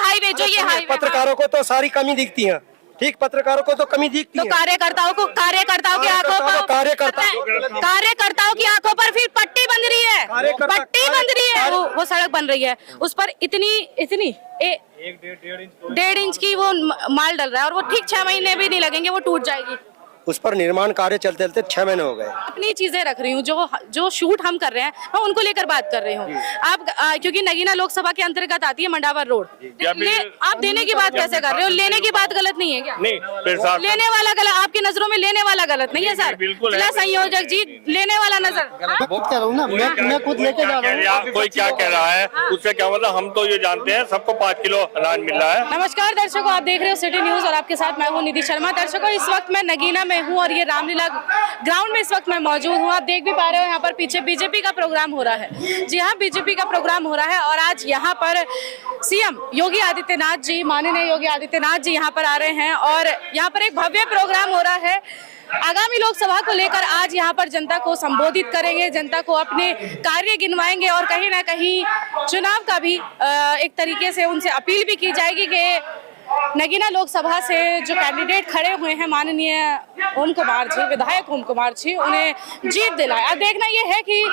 Highway जो ये highway पत्रकारों को तो सारी कमी दिखती है, ठीक, पत्रकारों को तो कमी दिखती तो है। कार्यकर्ताओं की आंखों पर फिर पट्टी बंध रही है, वो सड़क बन रही है, उस पर इतनी 1.5 इंच की वो माल डल रहा है और वो ठीक 6 महीने भी नहीं लगेंगे, वो टूट जाएगी। उस पर निर्माण कार्य चलते चलते 6 महीने हो गए। अपनी चीजें रख रही हूँ, जो शूट हम कर रहे हैं मैं उनको लेकर बात कर रही हूँ। आप क्योंकि नगीना लोकसभा के अंतर्गत आती है मंडावर रोड, आप देने की बात कैसे कर रहे हो? लेने की बात गलत नहीं है क्या? नहीं, लेने वाला गलत, आपकी नजरों में लेने वाला गलत नहीं है सर? बिल्कुल जिला संयोजक जी, लेने वाला नजर कह रहा हूँ ना, मैं खुद लेके जा रहा हूँ। कोई क्या कह रहा है उससे क्या मतलब, हम तो ये जानते हैं सबको 5 किलो अनाज मिल रहा है। नमस्कार दर्शकों, आप देख रहे हो सिटी न्यूज और आपके साथ मैं हूं निधि शर्मा। दर्शकों, इस वक्त मैं नगीना में हूं और ये रामलीला ग्राउंड में इस वक्त मैं मौजूद हूं। आप देख भी पा रहे हो यहाँ पर पीछे बीजेपी का प्रोग्राम हो रहा है। जी हाँ, बीजेपी का प्रोग्राम हो रहा है और आज यहाँ पर सीएम योगी आदित्यनाथ जी, माननीय योगी आदित्यनाथ जी यहाँ पर आ रहे हैं और यहाँ पर एक भव्य प्रोग्राम हो रहा है। आगामी लोकसभा को लेकर आज यहाँ पर जनता को संबोधित करेंगे, जनता को अपने कार्य गिनवाएंगे और कहीं ना कहीं चुनाव का भी एक तरीके से उनसे अपील भी की जाएगी कि नगीना लोकसभा से जो कैंडिडेट खड़े हुए हैं माननीय ओम कुमार जी, विधायक ओम कुमार जी, उन्हें जीत दिलाए। अब देखना ये है कि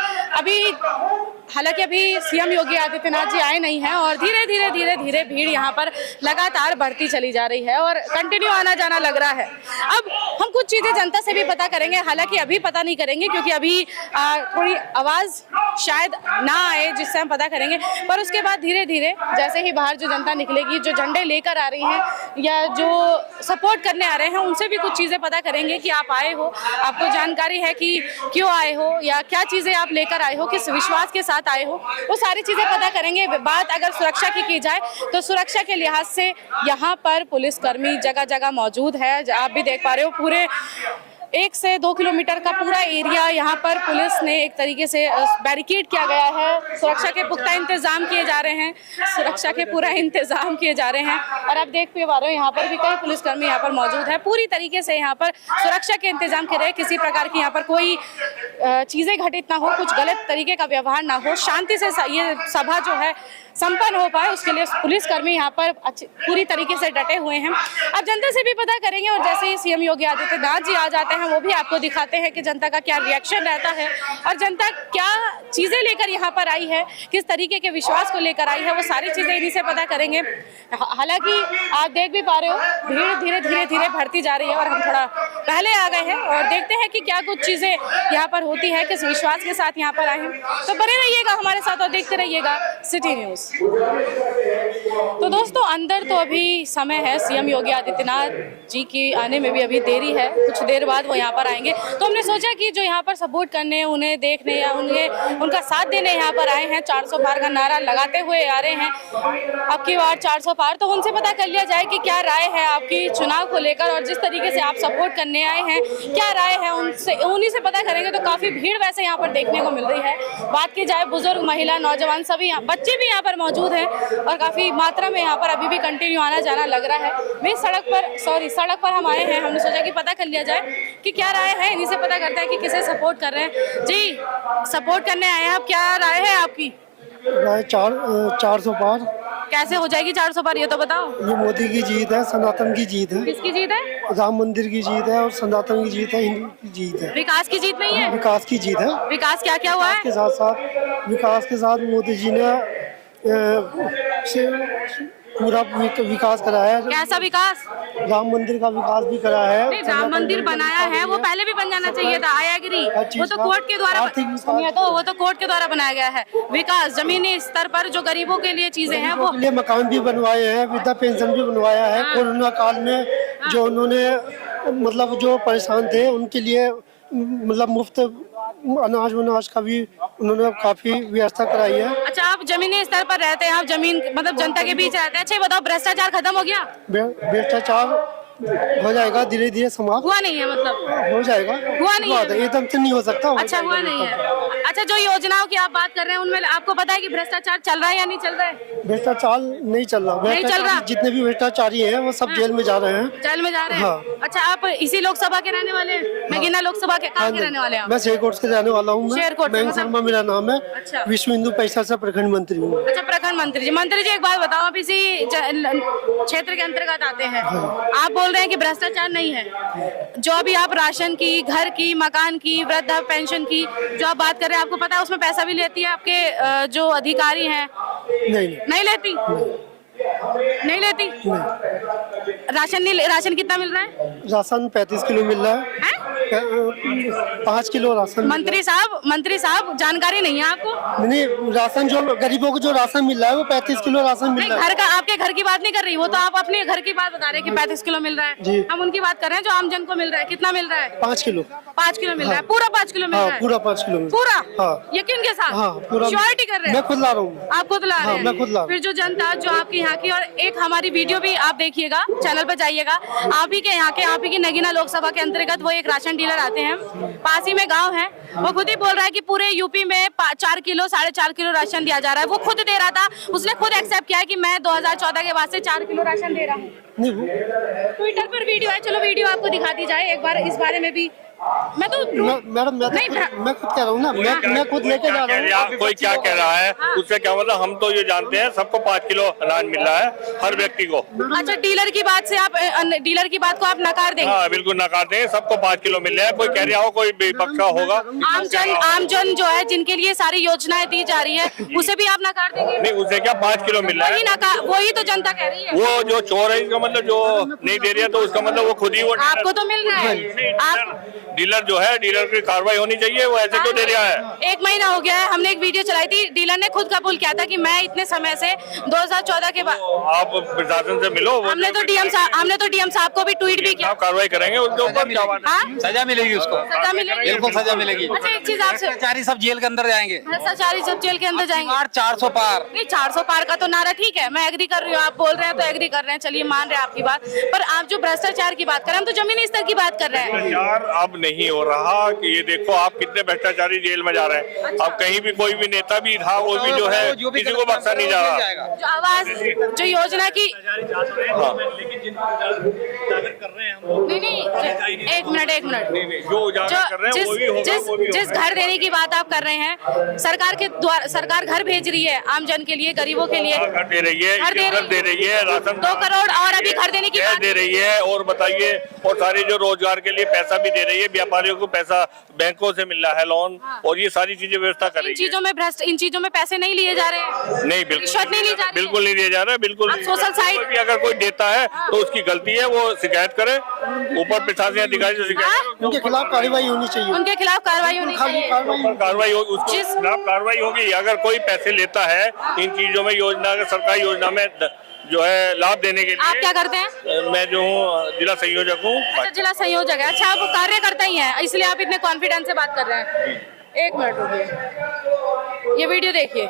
हालांकि अभी सीएम योगी आदित्यनाथ जी आए नहीं हैं और धीरे धीरे भीड़ यहाँ पर लगातार बढ़ती चली जा रही है और कंटिन्यू आना जाना लग रहा है। अब हम कुछ चीजें जनता से भी पता करेंगे, हालांकि अभी पता नहीं करेंगे क्योंकि अभी थोड़ी आवाज शायद ना आए जिससे हम पता करेंगे, पर उसके बाद धीरे धीरे जैसे ही बाहर जो जनता निकलेगी, जो झंडे लेकर आ रही है या जो सपोर्ट करने आ रहे हैं, उनसे भी कुछ चीजें पता करेंगे कि आप आए हो, आपको जानकारी है कि क्यों आए हो या क्या चीजें आप लेकर आए हो, किस विश्वास के साथ आए हो, वो सारी चीजें पता करेंगे। बात अगर सुरक्षा की जाए तो सुरक्षा के लिहाज से यहाँ पर पुलिसकर्मी जगह जगह मौजूद है। आप भी देख पा रहे हो पूरे 1 से 2 किलोमीटर का पूरा एरिया यहाँ पर पुलिस ने एक तरीके से बैरिकेड किया गया है। सुरक्षा के पुख्ता इंतजाम किए जा रहे हैं, सुरक्षा के पूरा इंतजाम किए जा रहे हैं और आप देख पा रहे हो यहाँ पर भी कई पुलिसकर्मी यहाँ पर मौजूद है। पूरी तरीके से यहाँ पर सुरक्षा के इंतजाम किए रहे, किसी प्रकार की यहाँ पर कोई चीजें घटित ना हो, कुछ गलत तरीके का व्यवहार ना हो, शांति से ये सभा जो है संपन्न हो पाए, उसके लिए पुलिसकर्मी यहाँ पर पूरी तरीके से डटे हुए हैं। अब जनता से भी पता करेंगे और जैसे ही सीएम योगी आदित्यनाथ जी आ जाते हैं वो भी आपको दिखाते हैं कि जनता का क्या रिएक्शन रहता है और जनता क्या चीजें लेकर यहाँ पर आई है, किस तरीके के विश्वास को लेकर आई है, वो सारी चीजें इन्हीं से पता करेंगे। हालांकि आप देख भी पा रहे हो भीड़ धीरे बढ़ती जा रही है और हम थोड़ा पहले आ गए हैं और देखते हैं कि क्या कुछ चीजें यहाँ पर होती है, किस विश्वास के साथ यहाँ पर आए हैं। तो बने रहिएगा हमारे साथ और देखते रहिएगा सिटी न्यूज। तो दोस्तों, अंदर तो अभी समय है, सीएम योगी आदित्यनाथ जी की आने में भी अभी देरी है, कुछ देर बाद वो यहाँ पर आएंगे। तो हमने सोचा कि जो यहाँ पर सपोर्ट करने, उन्हें देखने या उनका साथ देने यहाँ पर आए हैं, 400 पार का नारा लगाते हुए आ रहे हैं, अब की बार 400 पार, तो उनसे पता कर लिया जाए कि क्या राय है आपकी चुनाव को लेकर और जिस तरीके से आप सपोर्ट करने आए हैं क्या राय है, उन्हीं से पता करेंगे। तो काफी भीड़ वैसे यहाँ पर देखने को मिल रही है। बात की जाए बुजुर्ग, महिला, नौजवान, सभी बच्चे भी यहाँ पर मौजूद हैं और काफी मात्रा में यहाँ पर अभी भी कंटिन्यू आना जाना लग रहा है। वे सड़क पर हम आए हैं, हमने सोचा कि पता कर लिया जाए कि क्या राय है, इन्हीं से पता करते हैं कि किसे सपोर्ट कर रहे हैं। जी, सपोर्ट करने आए हैं आप, क्या राय है आपकी? राय 400 पार कैसे हो जाएगी 400 पार, ये तो बताओ। ये मोदी की जीत है, सनातन की जीत है। किसकी जीत है? राम मंदिर की जीत है और सनातन की जीत है, हिंदू की जीत है। विकास की जीत नहीं है? विकास की जीत है। विकास क्या क्या हुआ है? विकास के साथ मोदी जी ने पूरा विकास कराया है। कैसा विकास? राम मंदिर का विकास भी कराया है। नहीं, राम मंदिर बनाया है, वो पहले भी बन जाना चाहिए था। आई एग्री, वो तो कोर्ट के द्वारा वो तो कोर्ट के द्वारा बनाया गया है। विकास जमीनी स्तर पर जो गरीबों के लिए चीजें हैं, वो लिए मकान भी बनवाए हैं, वृद्धा पेंशन भी बनवाया है। कोरोना काल में जो उन्होंने मतलब जो परेशान थे उनके लिए मतलब मुफ्त अनाज का भी उन्होंने काफी व्यवस्था कराई है। अच्छा, आप जमीनी स्तर पर रहते हैं, आप जमीन मतलब जनता के बीच रहते हैं। अच्छा बताओ, भ्रष्टाचार खत्म हो गया? भ्रष्टाचार हो जाएगा, धीरे धीरे समाप्त हुआ नहीं है, मतलब हो जाएगा, हुआ नहीं है, एकदम से नहीं हो सकता। अच्छा हुआ नहीं है। अच्छा, जो योजनाओं की आप बात कर रहे हैं उनमें आपको पता है कि भ्रष्टाचार चल रहा है या नहीं चल रहा है? भ्रष्टाचार नहीं चल रहा। नहीं चल रहा। जितने भी भ्रष्टाचारी हैं वो सब जेल में जा रहे हैं। जेल में जा रहे हैं। हाँ। अच्छा, आप इसी लोकसभा के रहने वाले हैं? नगीना लोकसभा के कहाँ के रहने वाले हैं आप? मैं शेरकोट के रहने वाला हूँ। शेरकोट से, मैं मतलब- शर्मा मेरा नाम है। अच्छा। विश्व हिंदू परिषद से प्रखंड मंत्री हूँ। अच्छा, प्रखंड मंत्री जी। मंत्री जी, एक बात बताओ, आप इसी क्षेत्र के अंतर्गत आते हैं, आप बोल रहे हैं कि भ्रष्टाचार नहीं है। जो अभी आप राशन की, घर की, मकान की, वृद्धा पेंशन की जो आप बात कर रहे हैं, आपको पता है उसमें पैसा भी लेती है आपके जो अधिकारी हैं? नहीं लेती। नहीं लेती। राशन कितना मिल रहा है? राशन 35 किलो मिल रहा है। 5 किलो राशन। मंत्री साहब जानकारी नहीं है आपको? नहीं, राशन जो गरीबों को जो राशन मिल रहा है वो 35 किलो राशन मिल नहीं, रहा है। घर का, आपके घर की बात नहीं कर रही, वो तो आप अपने घर की बात बता रहे हैं कि 35 किलो मिल रहा जी। है। हम उनकी बात कर रहे हैं जो आम जन को मिल रहा है। कितना मिल रहा है? 5 किलो। 5 किलो मिल रहा है। पूरा 5 किलो मिल हाँ, रहा है? पूरा 5 किलो। पूरा? हाँ। यकीन के साथ? हाँ, पूरा। श्योरिटी कर रहे हैं? मैं खुद ला रहा हूँ। आप खुद ला रहे हैं? मैं खुद ला रहा हूँ। फिर जो जनता जो आपकी यहाँ की, और एक हमारी वीडियो भी आप देखिएगा, चैनल पर जाइएगा, आप ही के यहाँ के, आप ही की नगीना लोकसभा के अंतर्गत वो एक राशन डीलर आते हैं, पास ही में गांव है, वो खुद ही बोल रहा है कि पूरे यूपी में 4 किलो 4.5 किलो राशन दिया जा रहा है। वो खुद दे रहा था, उसने खुद एक्सेप्ट किया है कि मैं 2014 के बाद से 4 किलो राशन दे रहा हूँ। नहीं, ट्विटर पर वीडियो है, चलो वीडियो आपको दिखा दी जाए एक बार, इस बारे में भी। मैं तो मैडम मैं खुद कह रहा हूँ ना, मैं खुद लेके जा रहा हूँ। कोई क्या कह रहा है उससे क्या मतलब, हम तो ये जानते हैं सबको 5 किलो अनाज मिल रहा है हर व्यक्ति को। अच्छा, डीलर की बात से आप, डीलर की बात को आप नकार देंगे? हाँ बिल्कुल नकार देंगे, सबको 5 किलो मिल रहा है। कोई कह रहा हो, कोई बेबख्शा होगा। आमजन जो है, जिनके लिए सारी योजनाएं दी जा रही है, उसे भी आप नकार देंगे? नहीं, उसे क्या 5 किलो मिल रहा है, वही तो जनता कह रही है। वो जो चोर है इसका मतलब, जो नहीं दे रही है तो उसका मतलब वो खुद ही वो आपको तो मिल रहा है। आप डीलर जो है, डीलर की कार्रवाई होनी चाहिए, वो ऐसे क्यों दे रहा है? 1 महीना हो गया है, हमने एक वीडियो चलाई थी, डीलर ने खुद कबूल किया था कि मैं इतने समय से 2014 के बाद। आप प्रशासन से मिलो। हमने तो डीएम साहब को भी ट्वीट भी किया। आप कार्रवाई करेंगे उनके ऊपर, क्या बात है? सजा मिलेगी उसको, सजा मिलेगी, बिल्कुल सजा मिलेगी। अच्छा, एक चीज आपसे, भ्रष्टाचारी सब जेल के अंदर जाएंगे, भ्रष्टाचारी सब जेल के अंदर जाएंगे। 400 पार। नहीं, 400 पार का तो नारा ठीक है, मैं एग्री कर रही हूँ, आप बोल रहे हैं तो एग्री कर रहे हैं, चलिए मान रहे हैं आपकी बात, पर आप जो भ्रष्टाचार की बात कर रहे हैं, हम तो जमीनी स्तर की बात कर रहे हैं। भ्रष्टाचार अब नहीं हो रहा कि ये देखो आप कितने भ्रष्टाचारी जेल में जा रहे हैं। अब कहीं भी कोई भी नेता भी था, वो भी जो है किसी को बख्शा नहीं जा रहा। जो आवाज, जो योजना की, नहीं, एक मिनट, जो उजागर कर रहे हैं वो भी होगा, वो भी जिस घर देने की बात आप कर रहे हैं, सरकार के द्वारा, सरकार घर भेज रही है आम जन के लिए, गरीबों के लिए घर दे रही है, दे रही है, राशन 2 करोड़, और अभी घर देने की बात दे रही है, और बताइए, और सारी जो रोजगार के लिए पैसा भी दे रही है, व्यापारियों को पैसा बैंकों से मिल रहा है, लोन, और ये सारी चीजें व्यवस्था कर रही है। इन चीजों में पैसे नहीं लिए जा रहे हैं? नहीं, बिल्कुल रिश्वत नहीं ली जा रही है? बिल्कुल नहीं दिया जा रहा है, बिल्कुल। अब सोशल साइट भी अगर कोई देता है तो उसकी गलती है, वो शिकायत करे, ऊपर प्रशासनिक अधिकारी से शिकायत, उनके खिलाफ कार्रवाई होनी चाहिए। उनके खिलाफ कार्रवाई होनी चाहिए। कार्रवाई उसके खिलाफ कार्रवाई होगी। अगर कोई पैसे लेता है इन चीजों में, योजना, सरकारी योजना में जो है लाभ देने के लिए। आप क्या करते हैं? मैं जो हूँ जिला संयोजक हूँ। अच्छा, जिला संयोजक है। अच्छा, आप कार्यकर्ता ही हैं, इसलिए आप इतने कॉन्फिडेंस से बात कर रहे हैं। 1 मिनट रुकिए, ये वीडियो देखिए।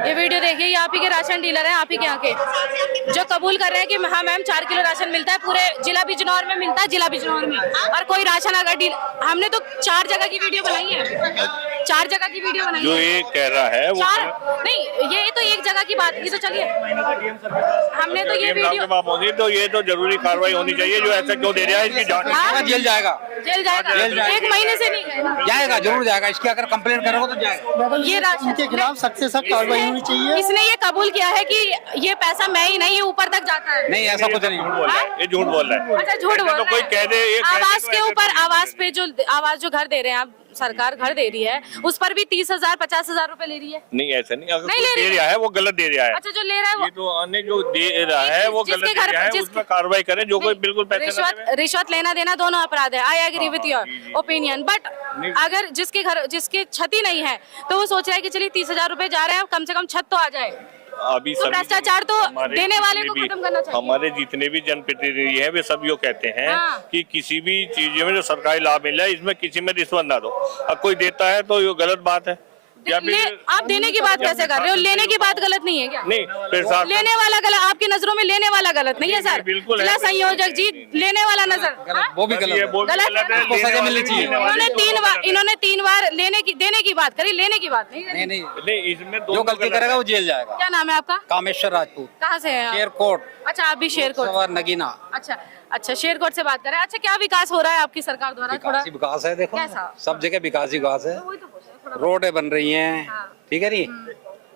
ये वीडियो देखिए, ये आप ही के राशन डीलर हैं, आप ही के यहाँ के, जो कबूल कर रहे हैं कि हाँ मैम 4 किलो राशन मिलता है, पूरे जिला बिजनौर में मिलता है, जिला बिजनौर में। और कोई राशन अगर हमने तो 4 जगह की वीडियो बनाई है, 4 जगह की वीडियो बनाई जो है। ये कह रहा है वो 4 नहीं, ये तो एक जगह की बात, ये तो चलिए, हमने तो ये वीडियो, तो ये तो जरूरी कार्रवाई होनी चाहिए, जो ऐसा क्यों दे रहा है, इसकी जांच। जेल जाएगा, जेल जाएगा। 1 महीने से नहीं गए ना? जाएगा, जरूर जाएगा। इसकी अगर कंप्लेंट करोगे तो जाएगा। ये राशन इनके खिलाफ सख्त से सख्त कार्रवाई होनी चाहिए। इसने ये कबूल किया है कि ये पैसा मैं ही नहीं, ये ऊपर तक जाता है। नहीं, ऐसा कुछ नहीं। ये झूठ बोल रहा है। अच्छा, झूठ बोल रहा है। कोई कह दे, आवास के ऊपर, आवास पे जो आवास जो घर दे रहे हैं आप, सरकार घर दे रही है, उस पर भी 30,000 50,000 रुपए ले रही है। नहीं, ऐसा नहीं, अगर नहीं कोई दे रहा है वो गलत दे रहा है। अच्छा, जो ले रहा है वो, ये तो अन्य जो दे रहा है वो गलत दे रहा है, उसमें कार्रवाई करें। जो कोई बिल्कुल पैसे रिश्वत लेना देना दोनों अपराध है। I agree with your opinion, but अगर जिसके घर, जिसके क्षति नहीं है, तो वो सोच रहा है कि चलिए 30,000 रुपए जा रहे हैं, कम से कम छत तो आ जाए। अभी तो भ्रष्टाचार तो देने वाले को खत्म करना चाहिए। हमारे जितने भी जनप्रतिनिधि हैं वे सब यो कहते हैं कि किसी भी चीज में जो सरकारी लाभ मिला है, इसमें किसी में रिश्वत ना दो। अब कोई देता है तो ये गलत बात है। या फिर आप देने की बात कैसे कर रहे हो? लेने की बात गलत नहीं है क्या? नहीं, फिर साथ लेने वाला गलत, आपकी नज़रों में लेने वाला गलत नहीं है सर? बिल्कुल है। जिला संयोजक जी, लेने वाला नजर वो भी गलत है। वो भी गलत गलत है, उसको सजा मिलनी चाहिए। इन्होंने तीन बार देने की बात करी, लेने की बात नहीं करी। नहीं नहीं, इसमें जो दोनों गलती गलत करेगा है। वो जेल जाएगा। क्या नाम है आपका? कामेश्वर राजपूत, कहाँ से हैं आप? शेरकोट, अच्छा, आप भी शेरकोट। सवार नगीना। अच्छा अच्छा, शेरकोट से बात करें। अच्छा, क्या विकास हो रहा है आपकी सरकार द्वारा? थोड़ा विकास ही विकास है, देखो कैसा? सब जगह विकास ही विकास है। वही तो पूछ रहे हैं, थोड़ा रोडें बन रही हैं, हाँ। ठीक है नी,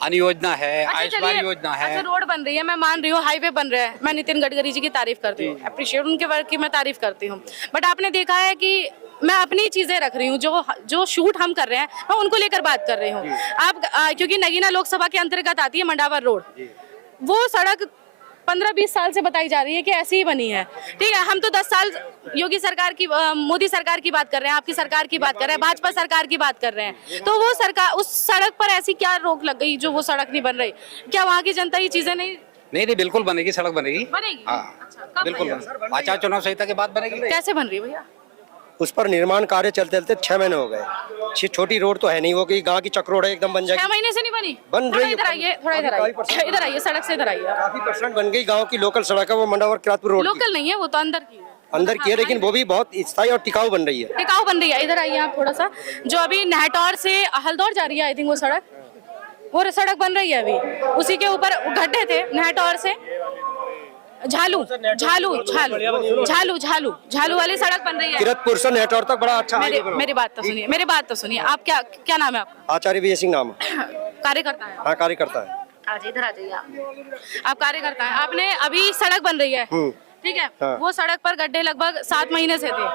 अन्न योजना है, अच्छा, आयुष्मान चलिए। योजना अच्छा, है। रोड बन रही है, मैं मान रही हूँ, हाईवे बन रहा है, मैं नितिन गडकरी जी की तारीफ करती हूँ, अप्रिशिएट उनके वर्क की मैं तारीफ करती हूँ। बट आपने देखा है कि मैं अपनी चीजें रख रही हूँ, जो शूट हम कर रहे हैं मैं उनको लेकर बात कर रही हूँ। आप क्योंकि नगीना लोकसभा के अंतर्गत आती है मंडावर रोड, वो सड़क 15-20 साल से बताई जा रही है कि ऐसी ही बनी है। ठीक है, हम तो 10 साल योगी सरकार की, मोदी सरकार की बात कर रहे हैं, आपकी सरकार की बात कर रहे हैं, भाजपा सरकार की बात कर रहे हैं। तो वो सरकार, उस सड़क पर ऐसी क्या रोक लग गई जो वो सड़क नहीं बन रही? क्या वहाँ की जनता ये चीजें नहीं बिल्कुल बनेगी, सड़क बनेगी। बनेगी? हाँ, अच्छा, कब बिल्कुल बनेगी? बनेगी। आचार चुनाव संहिता के बाद बनेगी। कैसे बन रही है भैया? उस पर निर्माण कार्य चलते चलते 6 महीने हो गए। छोटी रोड तो है नहीं, वो कि गांव की चक रोड है, एकदम बन 6 जाएगी। महीने से नहीं बनी? बन थोड़ा रही है। इधर आइए, थोड़ा इधर आइए, इधर आइए, सड़क से इधर आइए। काफी % बन गई। गांव की लोकल सड़क है वो, मंडावर किरातपुर रोड की। लोकल नहीं है वो, तो अंदर की है। अंदर की है, लेकिन वो भी बहुत स्थायी और टिकाऊ बन रही है। टिकाऊ बन रही है। इधर आइए आप थोड़ा सा। जो अभी नहटौर से हल्दौर जा रही है, आई थिंक वो सड़क बन रही है अभी। उसी के ऊपर गड्ढे थे नहटौर से झालू वाली सड़क बन रही है। किरतपुर से नेटवर्क तक बड़ा अच्छा हाईवे बना। मेरी बात तो सुनिए। आप क्या नाम है आपका? आचार्य वीर सिंह नाम है। कार्यकर्ता है? हाँ, कार्यकर्ता है। आज इधर आ जाइए आप कार्यकर्ता है। आपने अभी सड़क बन रही है, ठीक है, हाँ। वो सड़क पर गड्ढे लगभग 7 महीने से थे।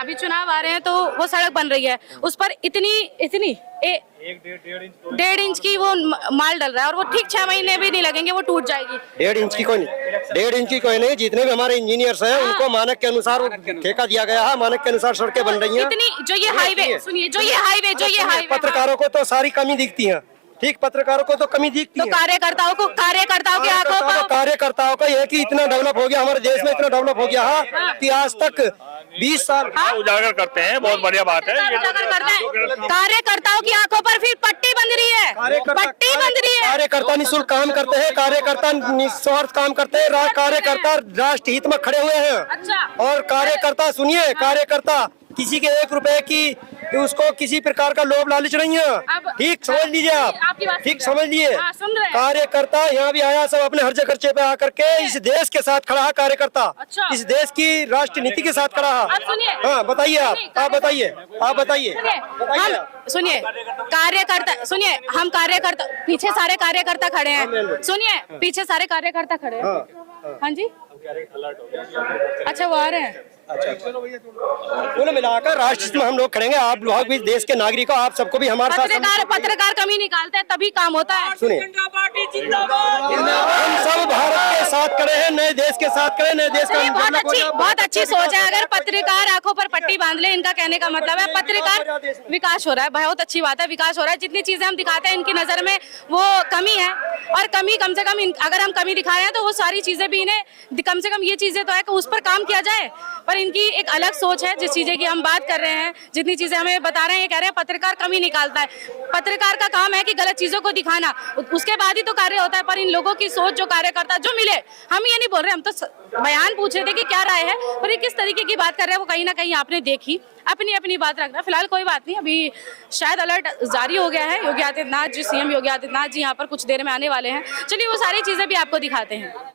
अभी चुनाव आ रहे हैं तो वो सड़क बन रही है, उस पर इतनी 1.5 इंच की वो माल डल रहा है और वो ठीक 6 महीने भी नहीं लगेंगे, वो टूट जाएगी। 1.5 इंच की कोई नहीं, 1.5 इंच की कोई नहीं। जितने भी हमारे इंजीनियर्स हैं उनको मानक के अनुसार ठेका दिया गया है, मानक के अनुसार सड़कें बन रही हैं। इतनी जो ये हाईवे, सुनिए, जो ये हाईवे पत्रकारों को तो सारी कमी दिखती है, ठीक, पत्रकारों को तो कमी दिखती तो है। कार्यकर्ताओं की आंखों पर कार्यकर्ताओं का ये कि इतना डेवलप हो गया, हमारे देश में इतना डेवलप हो गया है कि आज तक 20 साल उजागर करते हैं, बहुत बढ़िया बात है। कार्यकर्ताओं की आंखों पर फिर पट्टी बंध रही है, पट्टी बंध रही है। कार्यकर्ता निःशुल्क काम करते हैं, कार्यकर्ता निस्वार्थ काम करते हैं, कार्यकर्ता राष्ट्र हित में खड़े हुए हैं। अच्छा। और कार्यकर्ता, सुनिए, कार्यकर्ता किसी के 1 रुपए की उसको किसी प्रकार का लोभ लालच नहीं है, ठीक समझ लीजिए आप, आपकी बात ठीक सुन समझ लिए। हाँ, सुन रहे हैं। कार्यकर्ता यहाँ भी आया, सब अपने हर्जे खर्चे पे आकर के इस देश के साथ खड़ा है। कार्यकर्ता अच्छा। इस देश की राष्ट्र नीति के साथ खड़ा आप है। सुनिए। हाँ, बताइए आप बताइए। सुनिए, कार्यकर्ता, सुनिए, हम कार्यकर्ता, पीछे सारे कार्यकर्ता खड़े हैं, सुनिए, पीछे सारे कार्यकर्ता खड़े हैं। हाँ जी, अच्छा, वो आ रहे हैं। कुल मिलाकर राष्ट्र में हम लोग खड़ेंगे। आप लोग भी देश के नागरिक हो, आप सबको भी हमारे साथ। पत्रकार कमी निकालते हैं तभी काम होता है। सुनिए, हम सब भारत के साथ खड़े हैं, नए देश के साथ खड़े, नए देश का ये बहुत अच्छी सोच है। अगर पत्रकार आंखों पर पट्टी बांध ले, इनका कहने का मतलब है पत्रकार विकास हो रहा है। बहुत अच्छी बात है, विकास हो रहा है। जितनी चीजें हम दिखाते हैं इनकी नजर में वो कमी है, और कमी कम से कम अगर हम कमी दिखा रहे हैं तो वो सारी चीजें भी इन्हें कम से कम ये चीजें तो है कि उस पर काम किया जाए। पर इनकी एक अलग सोच है, जिस चीजें की हम बात कर रहे हैं, जितनी चीजें हमें बता रहे हैं, ये कह रहे हैं पत्रकार कमी निकालता है। पत्रकार का काम है कि गलत चीजों को दिखाना, उसके बाद ही तो कार्य होता है। पर इन लोगों की सोच, जो कार्यकर्ता जो मिले, हम ये नहीं बोल रहे, हम तो बयान पूछ रहे थे कि क्या राय है, पर ये किस तरीके की बात कर रहे हैं वो कहीं ना कहीं आपने देखी। अपनी बात रखना, फिलहाल कोई बात नहीं। अभी शायद अलर्ट जारी हो गया है। योगी आदित्यनाथ जी, CM योगी आदित्यनाथ जी यहाँ पर कुछ देर में आने वाले हैं। चलिए वो सारी चीजें भी आपको दिखाते हैं।